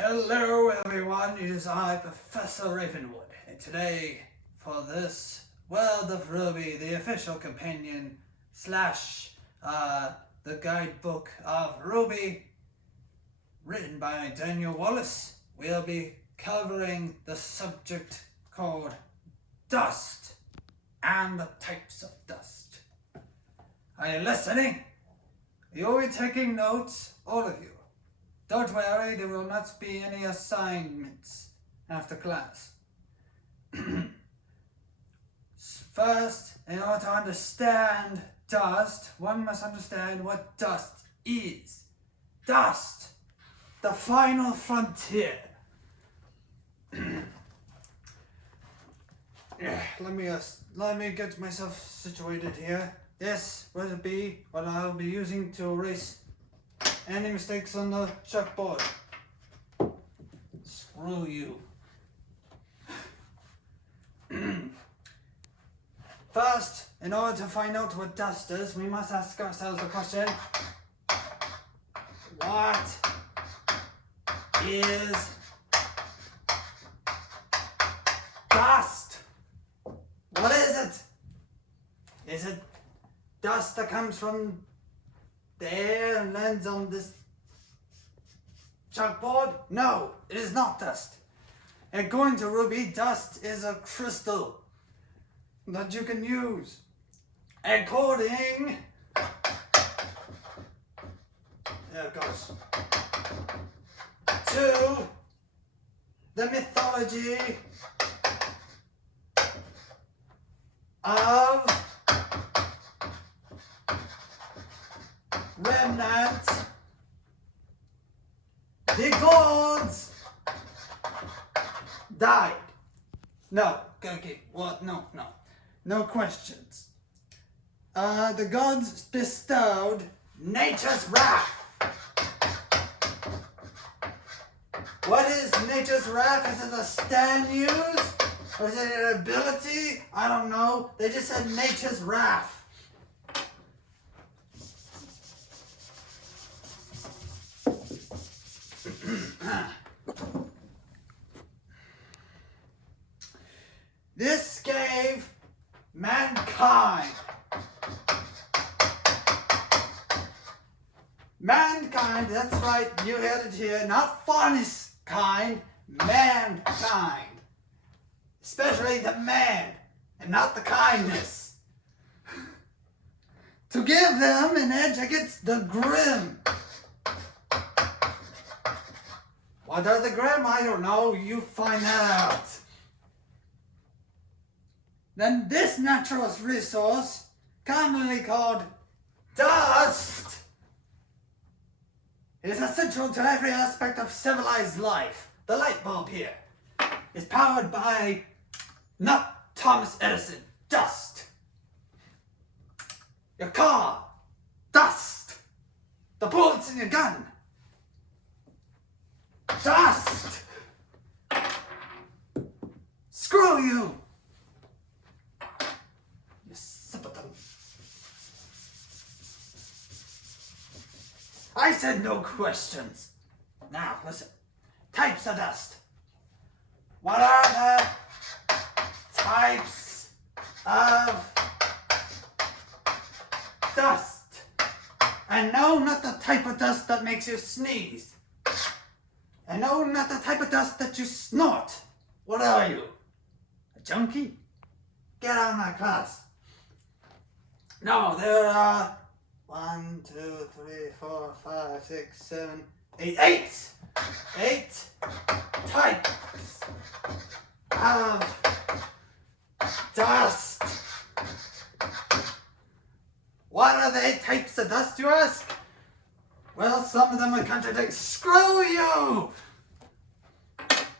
Hello everyone, it is I, Professor Ravenwood, and today for this World of RWBY, the official companion slash the guidebook of RWBY, written by Daniel Wallace, we'll be covering the subject called dust and the types of dust. Are you listening? You'll be taking notes, all of you. Don't worry, there will not be any assignments after class. First, in order to understand dust, one must understand what dust is. Dust, the final frontier. Let me get myself situated here. This will be what I'll be using to erase any mistakes on the chalkboard. Screw you. First, in order to find out what dust is, we must ask ourselves the question, what is dust? What is it? Is it dust that comes from the air and lands on this chalkboard? No, it is not dust. According to RWBY, dust is a crystal that you can use. According, to the mythology of remnants, the gods died. No, okay, what? No questions. The gods bestowed nature's wrath. What is nature's wrath? Is it a stand use? Or is it an ability? I don't know. They just said nature's wrath. This gave mankind, that's right, you heard it here, not funniest kind, mankind. Especially the man, and not the kindness. To give them an edge against the grim. What are the grim? I don't know, you find that out. Then this natural resource, commonly called dust, is essential to every aspect of civilized life. The light bulb here is powered by not Thomas Edison, dust. Your car, dust. The bullets in your gun, dust. Screw you. I said no questions. Now, listen. Types of dust. What are the types of dust? And no, not the type of dust that makes you sneeze. And no, not the type of dust that you snort. What are you? A junkie? Get out of my class. No, there are 1, 2, 3, 4, 5, 6, 7, 8 types of dust. What are the 8 types of dust, you ask? Well, some of them are contradictory. Screw you!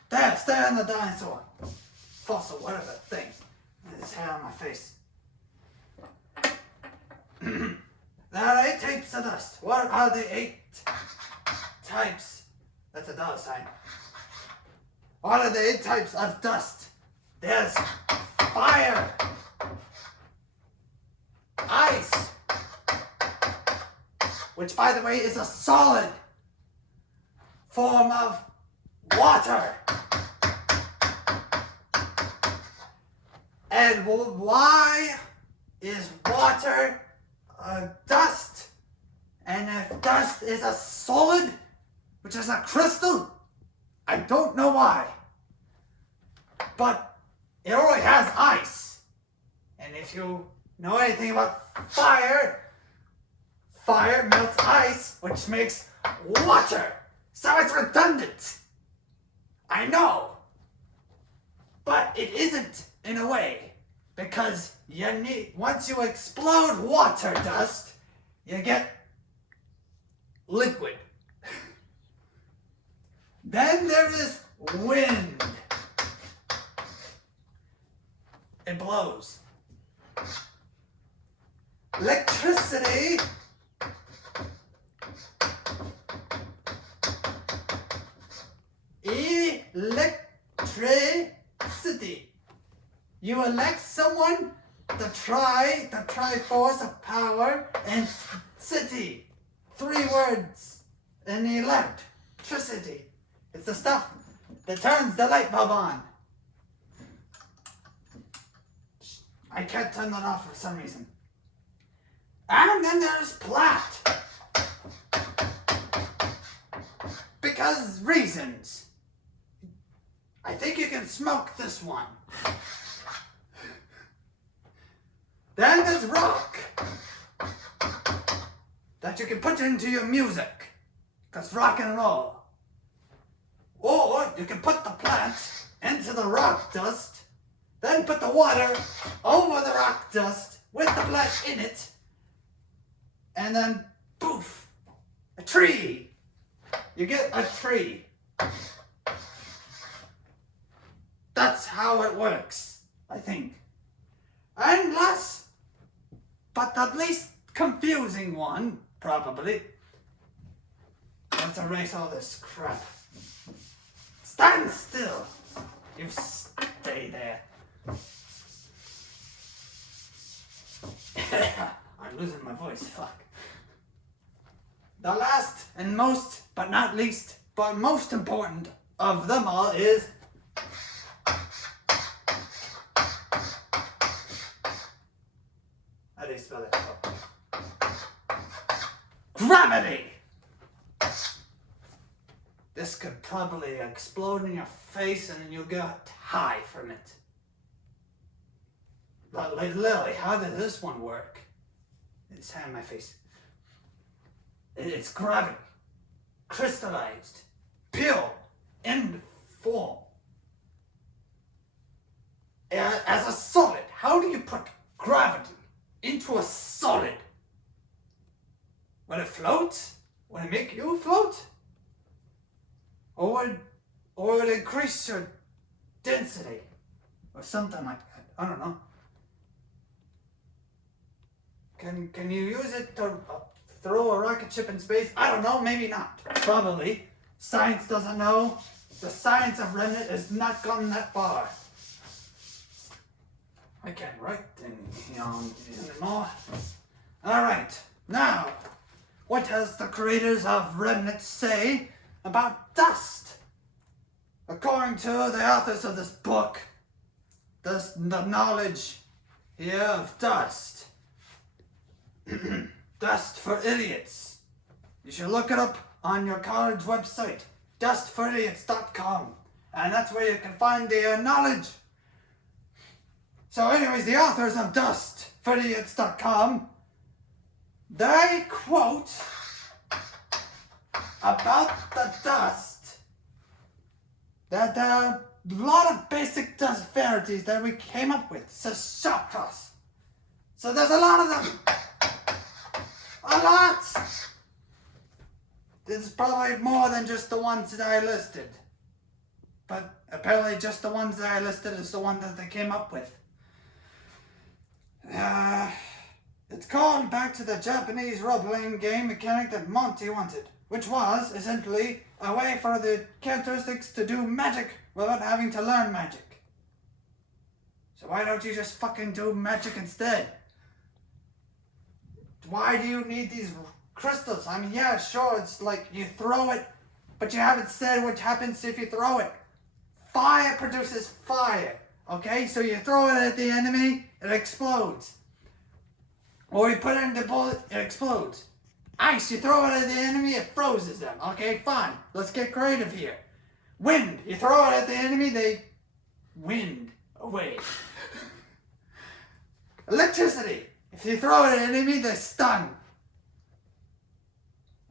There, stare on the dinosaur. Fossil, whatever thing. His hair on my face. There are 8 types of dust. What are the 8 types? That's a dollar sign. What are the 8 types of dust? There's fire, ice, which by the way is a solid form of water. And why is water dust? And if dust is a solid, which is a crystal, I don't know why. But it already has ice. And if you know anything about fire, fire melts ice, which makes water. So it's redundant. I know. But it isn't in a way. Because you need, once you explode water dust, you get liquid. Then there is wind. It blows. Electricity electricity. You elect someone to try the triforce of power and city. 3 words in electricity. It's the stuff that turns the light bulb on. I can't turn that off for some reason. And then there's plat. Because reasons. I think you can smoke this one. Then there's rock. That you can put into your music. Because rock and roll. Or you can put the plant into the rock dust. Then put the water over the rock dust with the plant in it. And then poof. A tree. You get a tree. That's how it works, I think. And last, but the least confusing one, probably. Let's erase all this crap. Stand still. You stay there. I'm losing my voice, fuck. The last and most, but not least, but most important of them all is how do you spell it? Gravity! This could probably explode in your face and then you'll get high from it. But like, Lily, how did this one work? It's hand in my face. It's gravity. Crystallized. Pure. In form. As a solid. How do you put gravity into a solid? Will it float? Will it make you float? Or would it increase your density? Or something like that. I don't know. Can you use it to throw a rocket ship in space? I don't know, maybe not. Probably. Science doesn't know. The science of Remnant has not gone that far. I can't write anymore. Alright, now, what does the creators of Remnant say about dust? According to the authors of this book, the knowledge here of dust. Dust for idiots. You should look it up on your college website, dustforidiots.com, and that's where you can find the knowledge. So anyways, the authors of dustforidiots.com, they quote about the dust that there are a lot of basic dust varieties that we came up with, chakras. So there's a lot of them. A lot! There's probably more than just the ones that I listed. But apparently just the ones that I listed is the one that they came up with. It's called back to the Japanese role-playing game mechanic that Monty wanted, which was, essentially, a way for the characteristics to do magic without having to learn magic. So why don't you just fucking do magic instead? Why do you need these crystals? I mean, yeah, sure, it's like you throw it but you haven't said what happens if you throw it. Fire produces fire. Okay, so you throw it at the enemy, it explodes. Or you put it in the bullet, it explodes. Ice, you throw it at the enemy, it freezes them. Okay, fine. Let's get creative here. Wind, you throw it at the enemy, they wind away. Electricity, if you throw it at an enemy, they stun.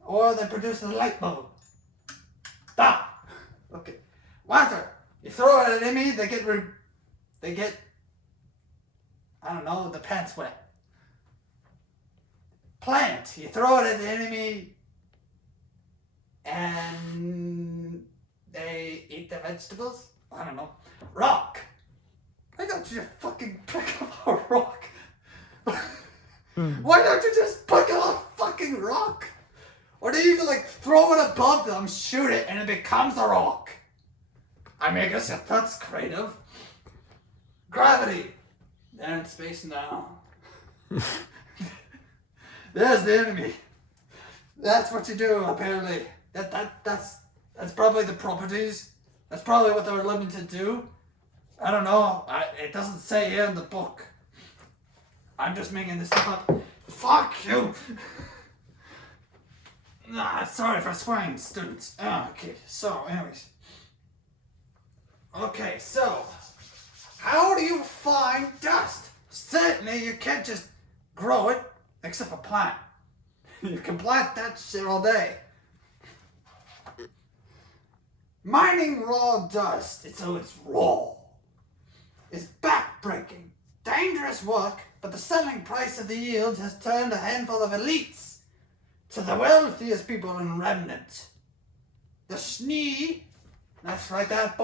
Or they produce a light bulb. Okay. Water, you throw it at an enemy, they get, I don't know, the pants wet. Plant, you throw it at the enemy and they eat the vegetables? I don't know. Rock. Why don't you fucking pick up a rock? Why don't you just pick up a fucking rock? Or do you like throw it above them, shoot it, and it becomes a rock? I mean, I guess that's creative. Gravity. They're in space now. There's the enemy. That's what you do, apparently. That's probably the properties. That's probably what they were limited to. I don't know. It doesn't say here in the book. I'm just making this stuff up. Fuck you! Sorry for swearing, students. Okay, so, anyways. Okay, so, how do you find dust? Certainly, you can't just grow it, except for plant. You can plant that shit all day. Mining raw dust, it's raw. It's backbreaking, dangerous work, but the selling price of the yields has turned a handful of elites to the wealthiest people in Remnant. The Schnee, let's write that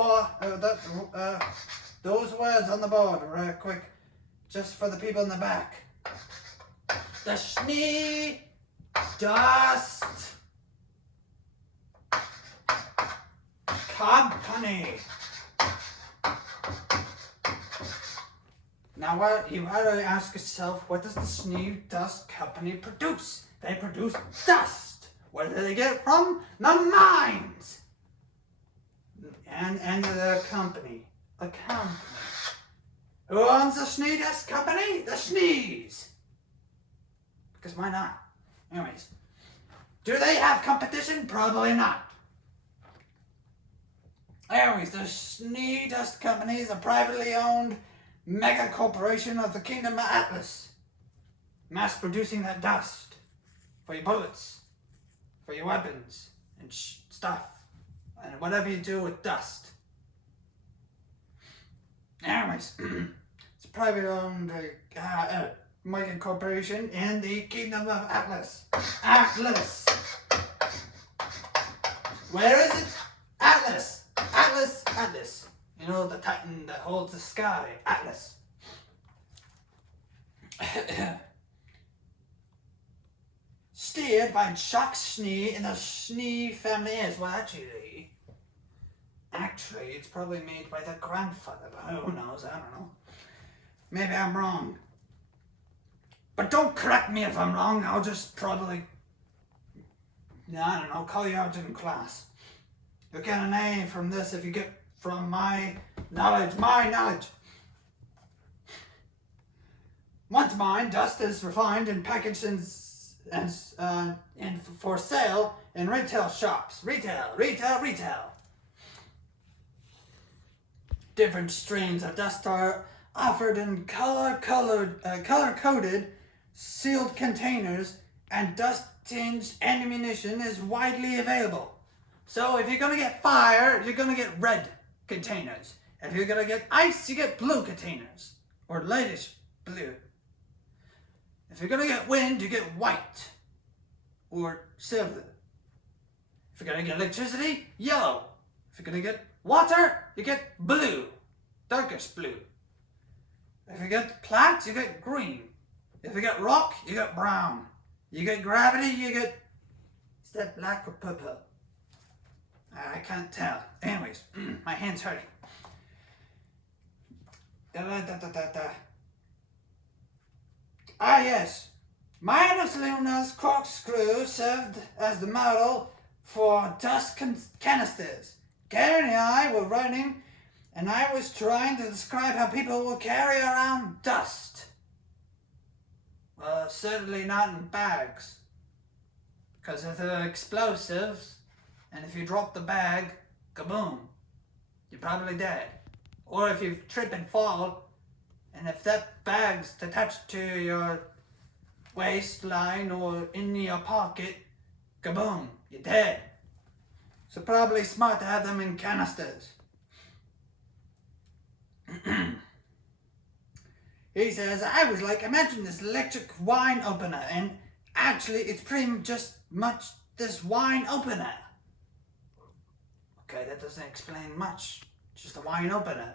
those words on the board real quick, just for the people in the back. The Schnee Dust Company. Now, you ought to ask yourself, what does the Schnee Dust Company produce? They produce dust. Where do they get it from? The mines. And the company. A company. Who owns the Schnee Dust Company? The Schnees. Because why not? Anyways. Do they have competition? Probably not. Anyways, the Schnee Dust Company is a privately owned mega corporation of the Kingdom of Atlas. Mass producing that dust. For your bullets. For your weapons. And stuff. And whatever you do with dust. Anyways. It's a privately owned mega corporation in the Kingdom of Atlas. Atlas. Where is it? Atlas. Atlas. Atlas. You know, the titan that holds the sky. Atlas. Steered by Jacques Schnee in the Schnee family as well. Actually, it's probably made by the grandfather, but who knows? I don't know. Maybe I'm wrong. But don't correct me if I'm wrong. I'll just probably, I don't know, call you out in class. You'll get an A from this if you get from my knowledge. Once mined, dust is refined and packaged and for sale in retail shops. Retail. Different strains of dust are offered in color-coded, sealed containers, and dust-tinged ammunition is widely available. So if you're gonna get fire, you're gonna get red containers. If you're gonna get ice, you get blue containers, or lightish blue. If you're gonna get wind, you get white, or silver. If you're gonna get electricity, yellow. If you're gonna get water, you get blue, darkish blue. If you get plant, you get green. If you get rock, you get brown. You get gravity, you get, is that black or purple? I can't tell. Anyways, my hand's hurting. Ah yes, Midas Luna's corkscrew served as the model for dust canisters. Karen and I were running, and I was trying to describe how people will carry around dust. Certainly not in bags. Because if they're explosives, and if you drop the bag, kaboom, you're probably dead. Or if you trip and fall, and if that bag's attached to your waistline or in your pocket, kaboom, you're dead. So probably smart to have them in canisters. He says, I was like, imagine this electric wine opener, and actually it's pretty much this wine opener. Okay, that doesn't explain much. Just a wine opener.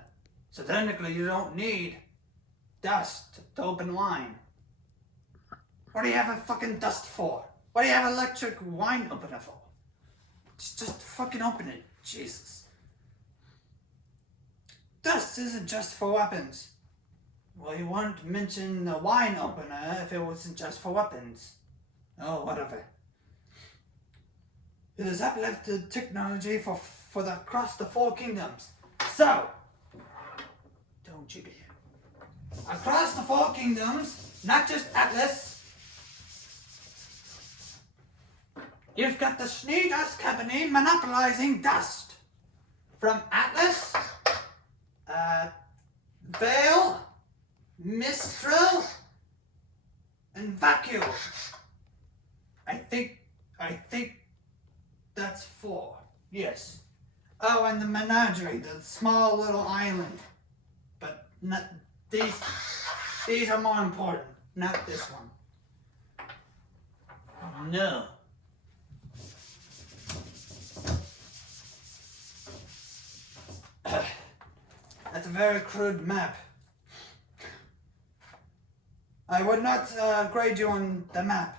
So technically you don't need dust to open wine. What do you have a fucking dust for? What do you have electric wine opener for? Just fucking open it. Jesus. Dust isn't just for weapons. Well, you wouldn't mention a wine opener if it wasn't just for weapons. Oh, whatever. It is uplifted technology for the across the four kingdoms. So, don't you be. Across the four kingdoms, not just Atlas, you've got the Schnee Dust Company monopolizing dust. From Atlas, Vale, Mistral, and Vacuum. I think that's four. Yes. Oh, and the Menagerie, the small little island. But not these are more important, not this one. No. That's a very crude map. I would not grade you on the map.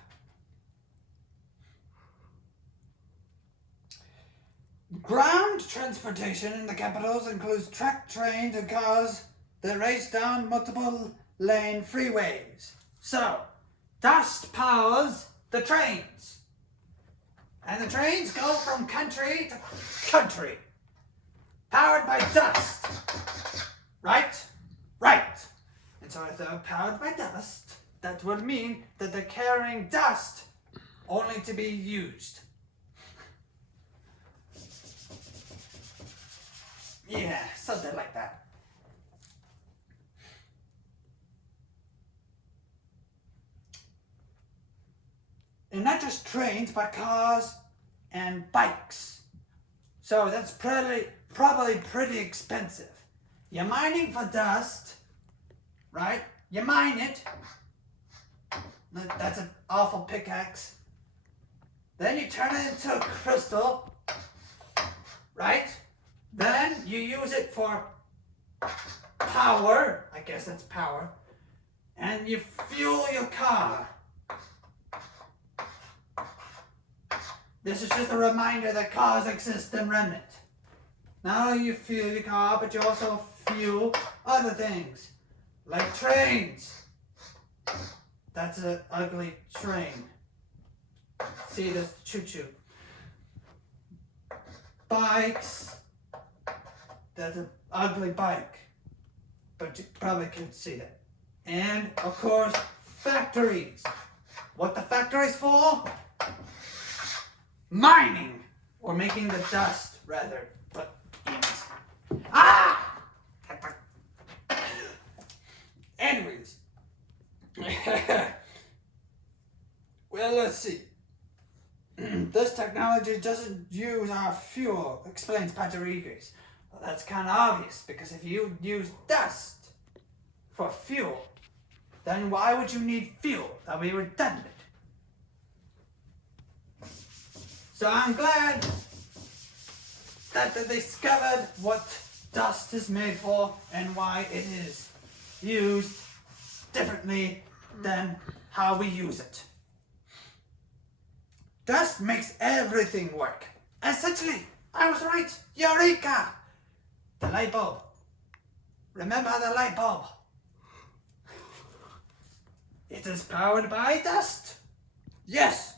Ground transportation in the capitals includes track trains and cars that race down multiple lane freeways. So, dust powers the trains. And the trains go from country to country. Powered by dust. Right? Right. And so if they're powered by dust, that would mean that they're carrying dust only to be used. Yeah, something like that. And not just trains, but cars and bikes. So that's probably pretty expensive. You're mining for dust, right? You mine it. That's an awful pickaxe. Then you turn it into a crystal, right? Then you use it for power. I guess that's power. And you fuel your car. This is just a reminder that cars exist in Remnant. Not only you fuel your car, but you also fuel other things. Like trains. That's an ugly train. See this choo-choo. Bikes. That's an ugly bike. But you probably can't see that. And, of course, factories. What the factories for? Mining. Or making the dust, rather. But, yes. Ah! Anyways. Well, let's see. This technology doesn't use our fuel, explains Patrickis. Well, that's kind of obvious, because if you use dust for fuel, then why would you need fuel? That would be redundant. So I'm glad that they discovered what dust is made for and why it is used differently than how we use it. Dust makes everything work. Essentially, I was right. Eureka! The light bulb. Remember the light bulb. It is powered by dust. Yes.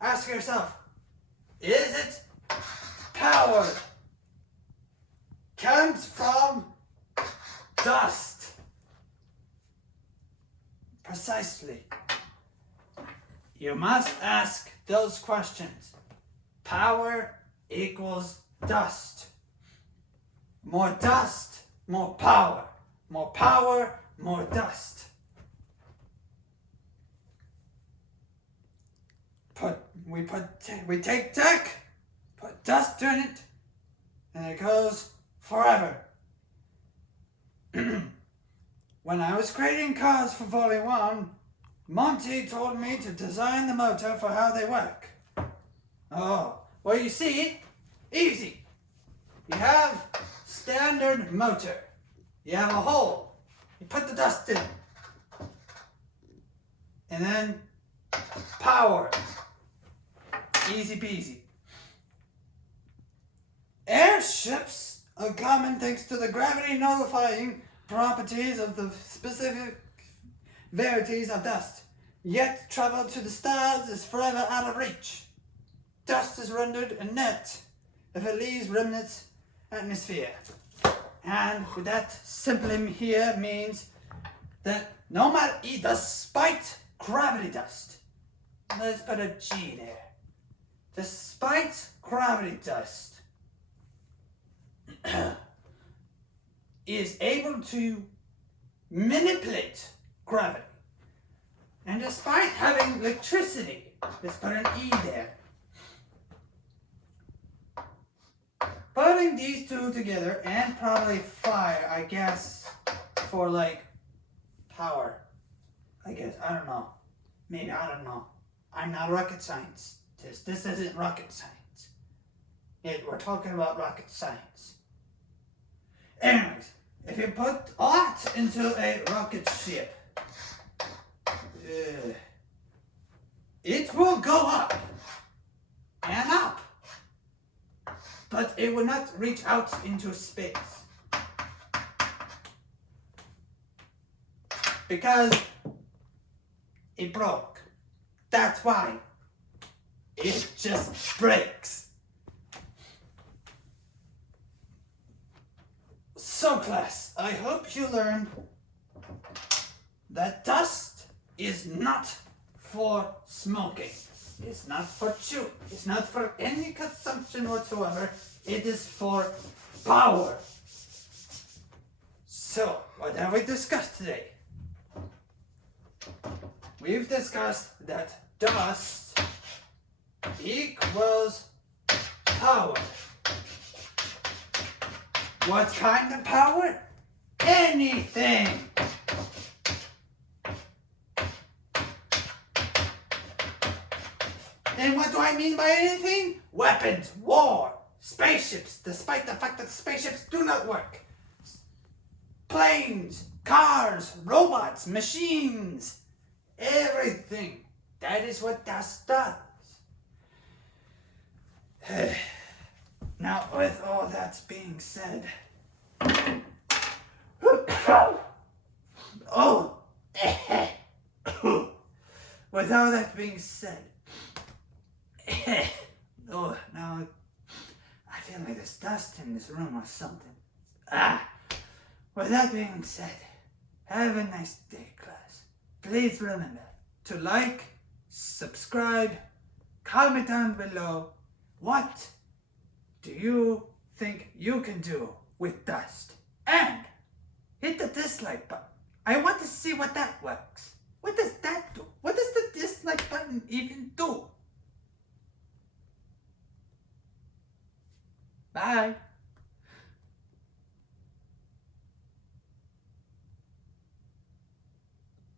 Ask yourself, Is it power? Comes from dust. Precisely. You must ask those questions. Power equals dust. More dust, more power. More power, more dust. We take tech, put dust in it, and it goes forever. When I was creating cars for Volume 1, Monty told me to design the motor for how they work. Oh, well you see, easy. You have standard motor. You have a hole. You put the dust in. And then power. Easy peasy. Airships are common thanks to the gravity nullifying properties of the specific varieties of dust. Yet travel to the stars is forever out of reach. Dust is rendered inert if it leaves remnants atmosphere. And that simply here means that no matter, despite gravity dust, let's put a G there. Despite gravity dust is able to manipulate gravity. And despite having electricity, let's put an E there. Putting these two together and probably fire, I guess, for like power. I guess, I don't know. Maybe, I don't know. I'm not rocket science. This isn't rocket science. We're talking about rocket science. Anyways, if you put a lot into a rocket ship, it will go up and up, but it will not reach out into space. Because it broke. That's why. It just breaks. So class, I hope you learned that dust is not for smoking. It's not for chewing. It's not for any consumption whatsoever. It is for power. So, what have we discussed today? We've discussed that dust equals power. What kind of power? Anything. And what do I mean by anything? Weapons, war, spaceships, despite the fact that spaceships do not work. Planes, cars, robots, machines, everything. That is what dust does. Now, with all that being said, with all that being said, now I feel like there's dust in this room or something. With that being said, have a nice day, class. Please remember to like, subscribe, comment down below. What do you think you can do with dust? And hit the dislike button. I want to see what that works. What does that do? What does the dislike button even do? Bye.